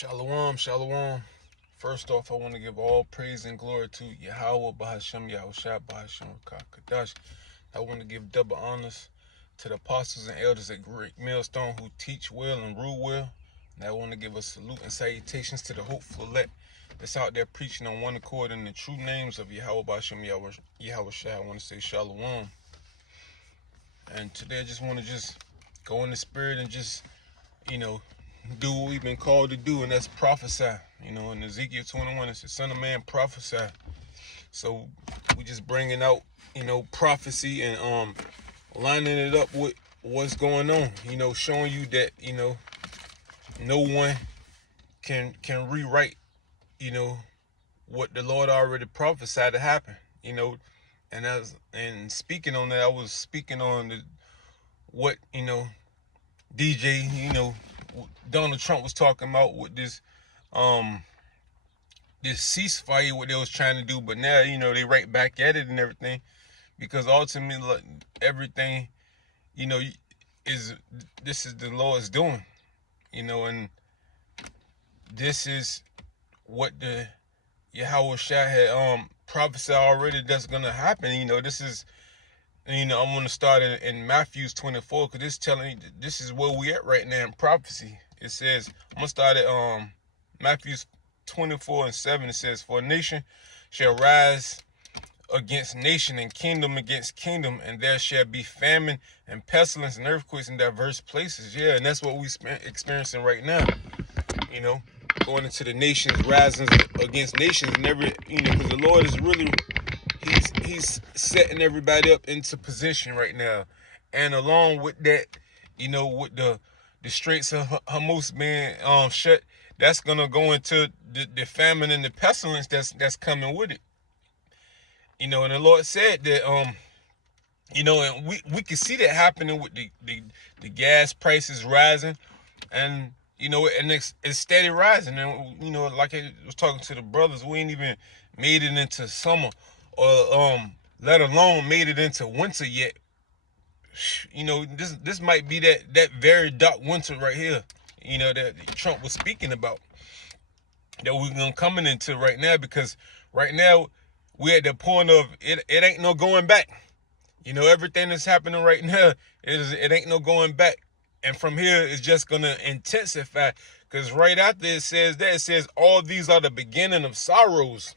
Shalom, shalom. First off, I want to give all praise and glory to Yahweh, Bahashem, Yahushua, Bahashem, Kadash. I want to give double honors to the apostles and elders at Great Millstone who teach well and rule well. And I want to give a salute and salutations to the hopeful elect that's out there preaching on one accord in the true names of Yahweh, Bahashem, Yahushua. I want to say shalom. And today I just want to go in the spirit and do what we've been called to do, and that's prophesy. In Ezekiel 21, it says, "Son of man, prophesy." So we just bringing out, prophecy and lining it up with what's going on. Showing you that no one can rewrite, what the Lord already prophesied to happen. And speaking on that, I was speaking on what DJ, Donald Trump was talking about with this ceasefire, what they was trying to do, but now, they right back at it and everything, because ultimately, like, everything, this is the Lord's doing, and this is what the Yahweh Shah had prophesied already that's gonna happen. This is, I'm gonna start in Matthew 24, because it's telling you this is where we at right now in prophecy. It says, I'm gonna start at Matthew 24:7. It says, "For a nation shall rise against nation, and kingdom against kingdom, and there shall be famine and pestilence and earthquakes in diverse places." Yeah, and that's what we experiencing right now. Going into the nations, rising against nations, and because the Lord is really, he's setting everybody up into position right now, and along with that, with the Straits of Hormuz being shut, that's gonna go into the famine and the pestilence that's coming with it. And the Lord said that and we can see that happening with the gas prices rising, and and it's steady rising. And like I was talking to the brothers, we ain't even made it into summer, or let alone made it into winter yet. This might be that very dark winter right here, that Trump was speaking about, that we're gonna coming into right now, because right now we're at the point of it ain't no going back. Everything that's happening right now, it ain't no going back. And from here, it's just gonna intensify, because right after it says all these are the beginning of sorrows.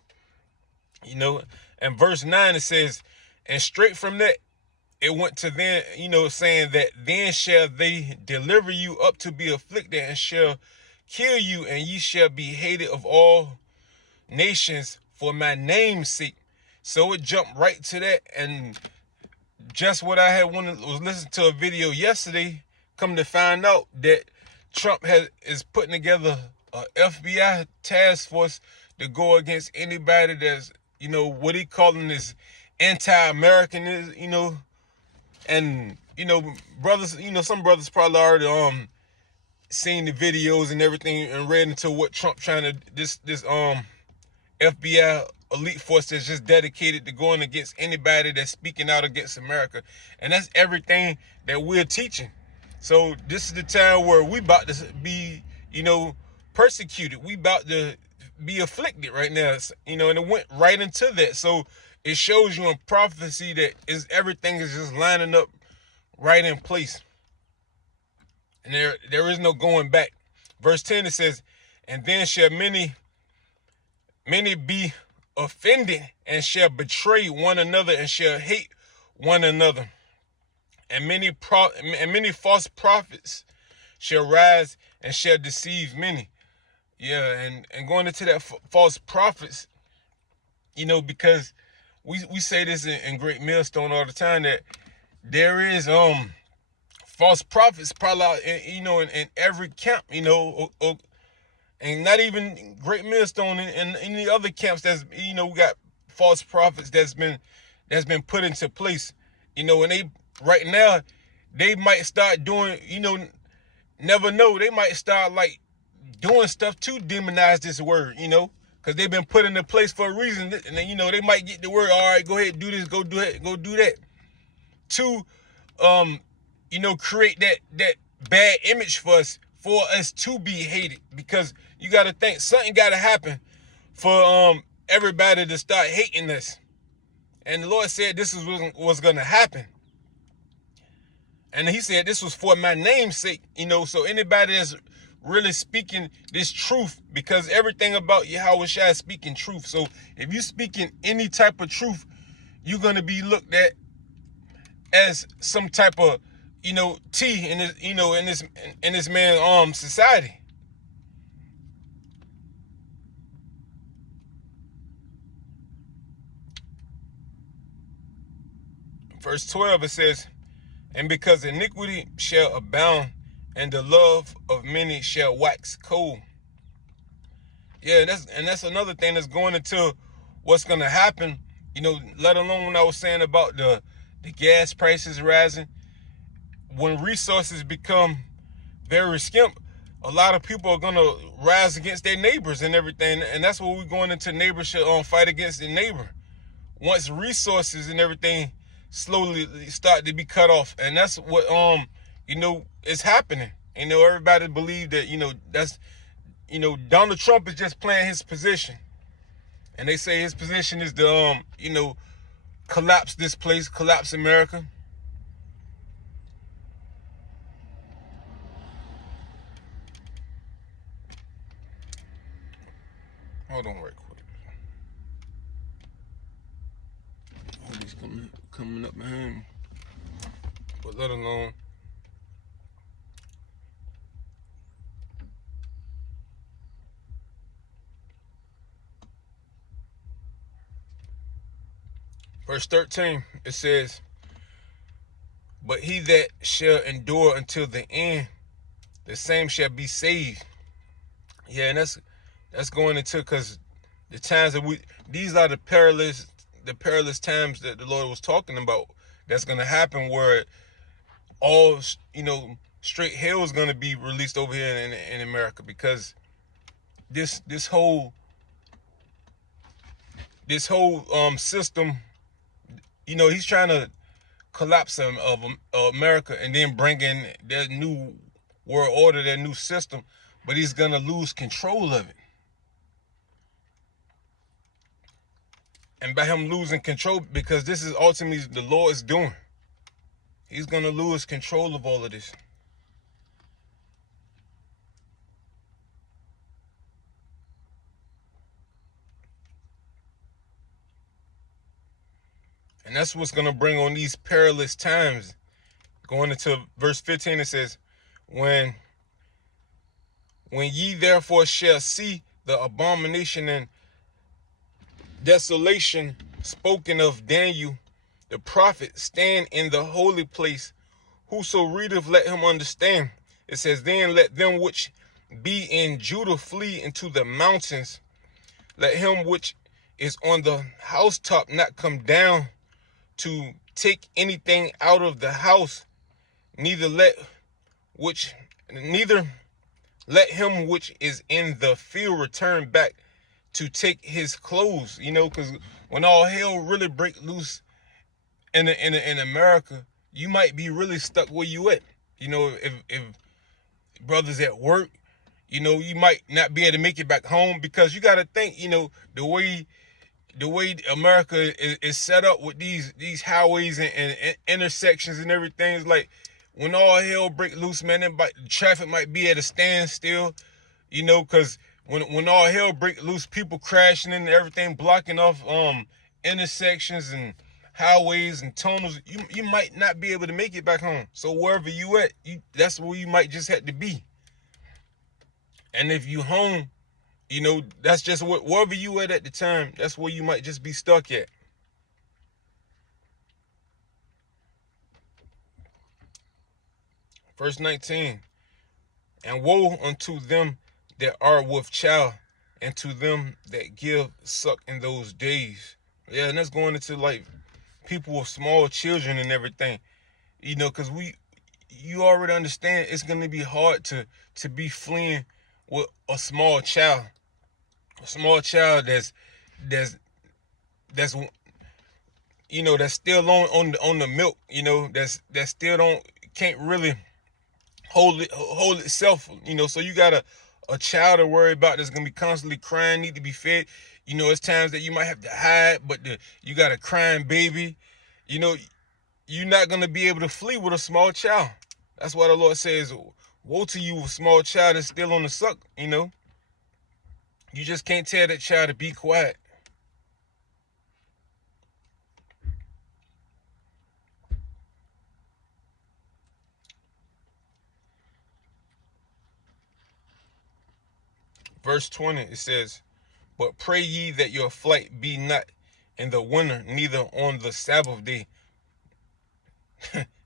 And verse 9, it says, and straight from that, it went to then, saying that then shall they deliver you up to be afflicted, and shall kill you, and ye shall be hated of all nations for my name's sake. So it jumped right to that, and just what I had was listening to a video yesterday, come to find out that Trump is putting together a FBI task force to go against anybody that's, what he calling this anti-American, and brothers, some brothers probably already seen the videos and everything and read into what Trump trying to this FBI elite force that's just dedicated to going against anybody that's speaking out against America. And that's everything that we're teaching. So this is the time where we about to be, persecuted. We about to be afflicted right now, and it went right into that. So it shows you in prophecy that everything is just lining up right in place, and there is no going back. Verse 10, it says, and then shall many be offended, and shall betray one another, and shall hate one another, and many false prophets shall rise and shall deceive many. Yeah, and going into that false prophets, because we say this in Great Millstone all the time, that there is false prophets probably out in every camp, and not even Great Millstone, and any other camps that's, we got false prophets that's been put into place, and they right now, they might start doing, never know, they might start like doing stuff to demonize this word, because they've been put into place for a reason, and then, they might get the word, all right, go ahead, do this, go do that, to create that bad image for us to be hated, because you got to think something got to happen for everybody to start hating this. And the Lord said this is what was going to happen. And he said this was for my name's sake, so anybody that's really speaking this truth, because everything about Yahweh Shai is speaking truth. So if you speaking any type of truth, you're going to be looked at as some type of, T in this, in this man's society. Verse 12, it says, and because iniquity shall abound, and the love of many shall wax cold. Yeah, that's another thing that's going into what's going to happen, let alone when I was saying about the gas prices rising. When resources become very skimp, a lot of people are going to rise against their neighbors and everything. And that's what we're going into. Neighbors should fight against the neighbor. Once resources and everything slowly start to be cut off. And that's what, is happening. Everybody believe that, that's, Donald Trump is just playing his position. And they say his position is to, collapse this place, collapse America. Hold on right quick. Oh, he's coming up behind me. But let alone. Verse 13, it says, but he that shall endure until the end, the same shall be saved. Yeah, and that's going into, because the times that these are the perilous times that the Lord was talking about. That's going to happen, where all, straight hell is going to be released over here in America, because this whole system, he's trying to collapse of America and then bring in their new world order, their new system, but he's going to lose control of it. And by him losing control, because this is ultimately the Lord's doing, he's going to lose control of all of this. And that's what's going to bring on these perilous times. Going into verse 15, it says, when ye therefore shall see the abomination and desolation spoken of Daniel the prophet stand in the holy place, whoso readeth, let him understand. It says, then let them which be in Judah flee into the mountains. Let him which is on the housetop not come down to take anything out of the house, neither let him which is in the field return back to take his clothes. Because when all hell really break loose in America, you might be really stuck where you at. If brothers at work, you might not be able to make it back home, because you got to think, the way America is set up with these highways and intersections and everything. Is like, when all hell break loose, man, the traffic might be at a standstill, because when all hell break loose, people crashing and everything, blocking off intersections and highways and tunnels, you might not be able to make it back home. So wherever you at, that's where you might just have to be. And if you home, that's just wherever you at the time, that's where you might just be stuck at. Verse 19, and woe unto them that are with child, and to them that give suck in those days. Yeah, and that's going into like people with small children and everything, because you already understand it's going to be hard to be fleeing with a small child that's that's still on the milk, that still can't really hold itself, so you gotta a child to worry about that's gonna be constantly crying, need to be fed. You know, it's times that you might have to hide, but you got a crying baby. You know, you're not gonna be able to flee with a small child. That's why the Lord says, "Woe to you, a small child is still on the suck." You know, you just can't tell that child to be quiet. Verse 20, it says, "But pray ye that your flight be not in the winter, neither on the Sabbath day."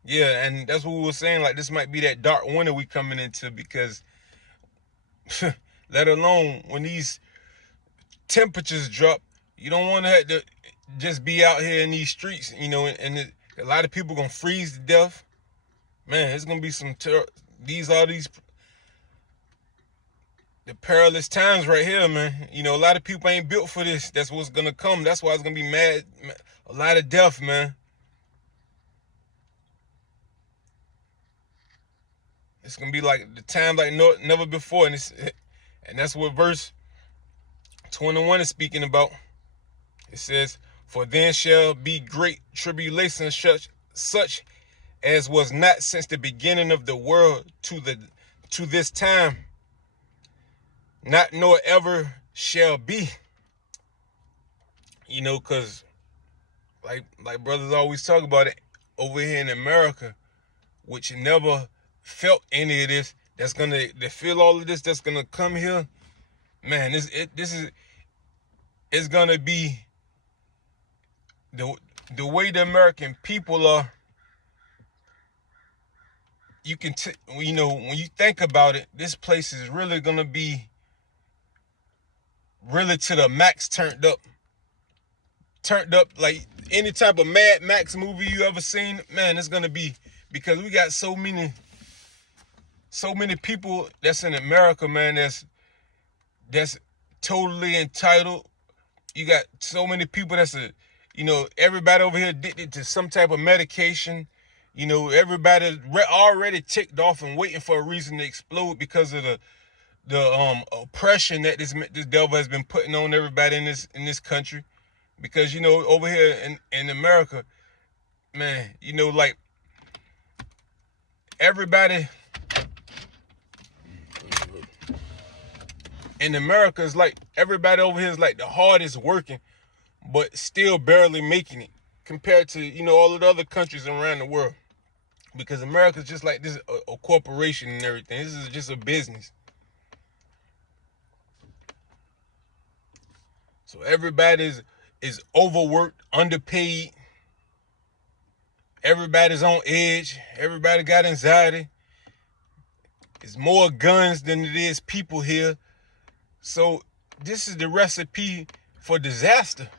Yeah, and that's what we were saying. Like, this might be that dark winter we coming into, because let alone when these temperatures drop, you don't want to have to just be out here in these streets, you know, and a lot of people gonna freeze to death. Man, it's gonna be these the perilous times right here, man. You know, a lot of people ain't built for this. That's what's gonna come. That's why it's gonna be a lot of death, man. It's gonna be like the time like never before, and that's what verse 21 is speaking about. It says, "For then shall be great tribulation, such as was not since the beginning of the world to this time, not nor ever shall be." You know, cause like brothers always talk about it over here in America, which never felt any of this. They feel all of this. That's gonna come here, man. It's gonna be the way the American people are. You know, when you think about it, this place is really gonna be really to the max turned up like any type of Mad Max movie you ever seen. Man, it's gonna be, because we got so many people that's in America, man, that's totally entitled. You got so many people you know, everybody over here addicted to some type of medication. You know, everybody already ticked off and waiting for a reason to explode because of the oppression that this devil has been putting on everybody in this country. Because, you know, over here in America, man, you know, like, everybody in America is like, everybody over here is like the hardest working, but still barely making it compared to, you know, all of the other countries around the world. Because America's just like this, a corporation and everything. This is just a business. So everybody is overworked, underpaid. Everybody's on edge. Everybody got anxiety. It's more guns than it is people here. So this is the recipe for disaster.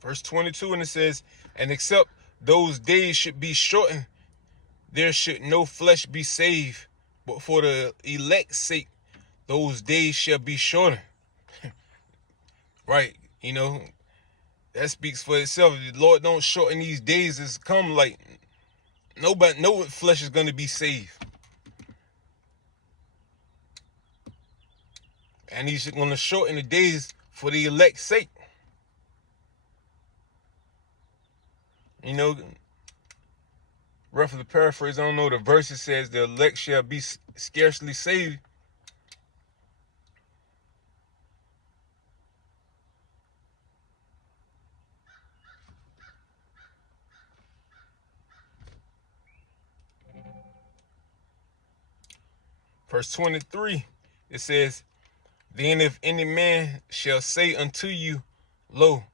Verse 22, and it says, "And except those days should be shortened, there should no flesh be saved, but for the elect's sake, those days shall be shortened." Right, you know, that speaks for itself. If the Lord don't shorten these days, it's come like nobody, no flesh is going to be saved. And he's going to shorten the days for the elect's sake. You know, roughly paraphrase, I don't know, the verse it says, "The elect shall be scarcely saved." Verse 23, it says, "Then if any man shall say unto you, Lo,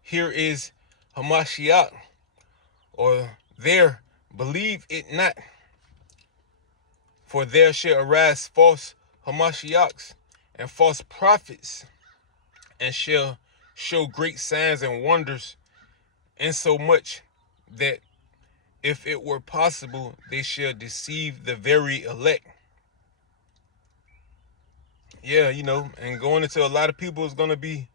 here is Hamashiach, or there, believe it not. For there shall arise false Hamashiachs and false prophets, and shall show great signs and wonders, insomuch that if it were possible, they shall deceive the very elect." Yeah, you know, and going into a lot of people is going to be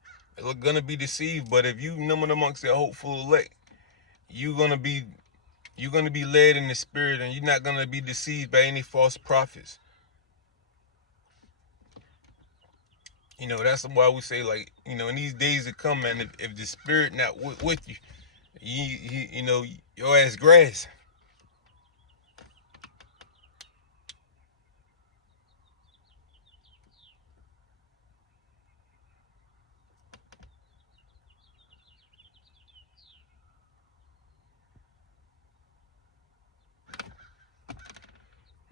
gonna be deceived. But if you numbered amongst the hopeful elect, you're gonna be led in the spirit, and you're not gonna be deceived by any false prophets. That's why we say, like, in these days to come, man, if the spirit not with you, your ass grass.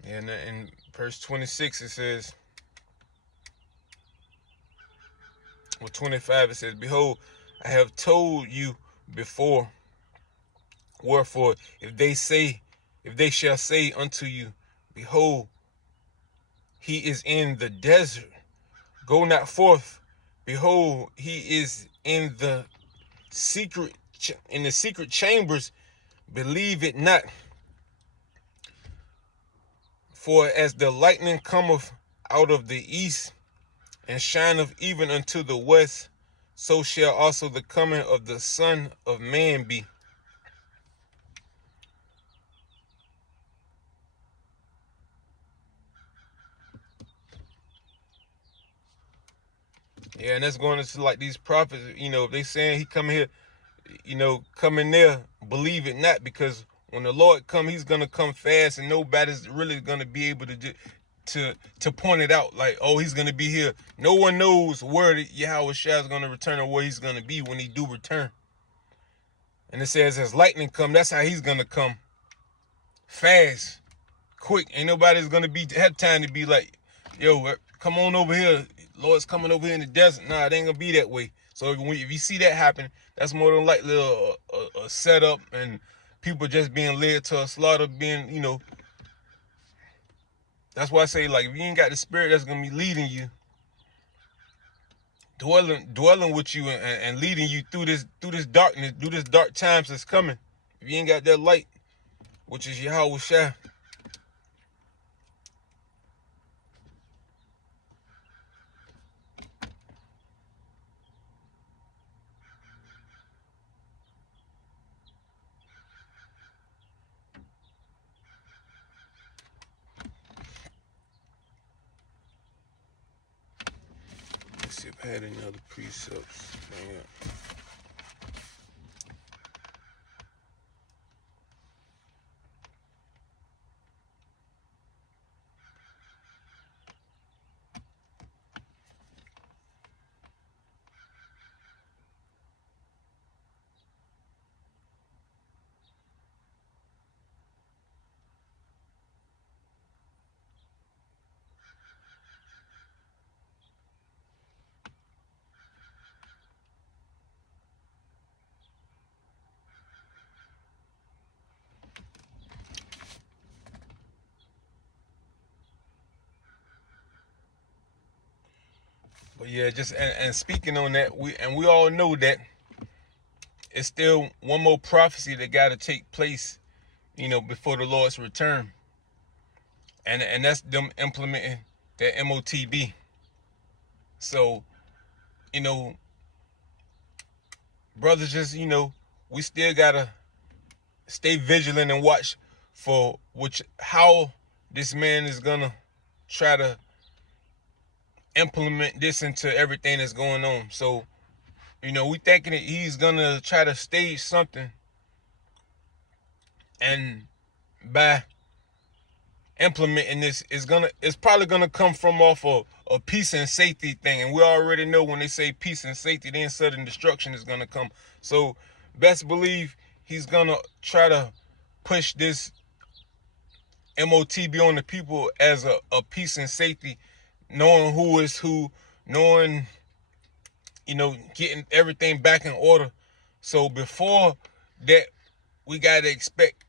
And in verse 26 it says, or 25 it says, "Behold, I have told you before. Wherefore, if they shall say unto you, Behold, he is in the desert, go not forth. Behold, he is in the secret chambers, believe it not. For as the lightning cometh out of the east, and shineth even unto the west, so shall also the coming of the Son of Man be." Yeah, and that's going to like these prophets, if they saying he come here, come in there, believe it not, because when the Lord come, he's gonna come fast, and nobody's really gonna be able to point it out, like, oh, he's gonna be here. No one knows where Yahweh Shah is gonna return, or where he's gonna be when he do return. And it says, as lightning come, that's how he's gonna come, fast, quick. Ain't nobody's gonna have time to be like, yo, come on over here. Lord's coming over here in the desert. Nah, it ain't gonna be that way. So if you see that happen, that's more than likely a setup, and people just being led to a slaughter, that's why I say, like, if you ain't got the spirit that's gonna be leading you, dwelling with you, and leading you through this darkness, through this dark times that's coming. If you ain't got that light, which is Yahweh Shah. Let's see if I had any other precepts. Man. But yeah, just and speaking on that, we all know that it's still one more prophecy that got to take place, before the Lord's return, and that's them implementing that MOTB. So, brothers, just we still gotta stay vigilant and watch for how this man is gonna try to implement this into everything that's going on. So, we thinking that he's gonna try to stage something, and by implementing this, it's probably gonna come from off a peace and safety thing. And we already know when they say peace and safety, then sudden destruction is gonna come. So best believe he's gonna try to push this MOTB on the people as a peace and safety, knowing who is who, knowing, getting everything back in order. So before that, we gotta expect,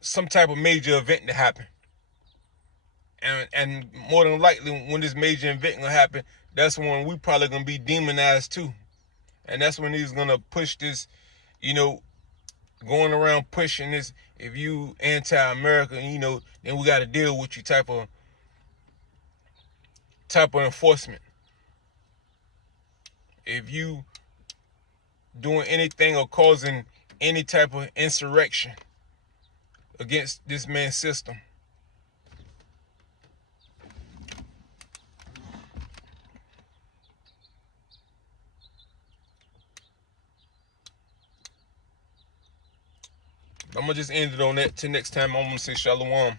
some type of major event to happen. And more than likely, when this major event gonna happen, that's when we probably gonna be demonized too. And that's when he's gonna push this, going around pushing this, if you anti-America, then we gotta deal with you type of enforcement. if you doing anything or causing any type of insurrection against this man's system. I'm gonna just end it on that. Till next time, I'm gonna say shalom.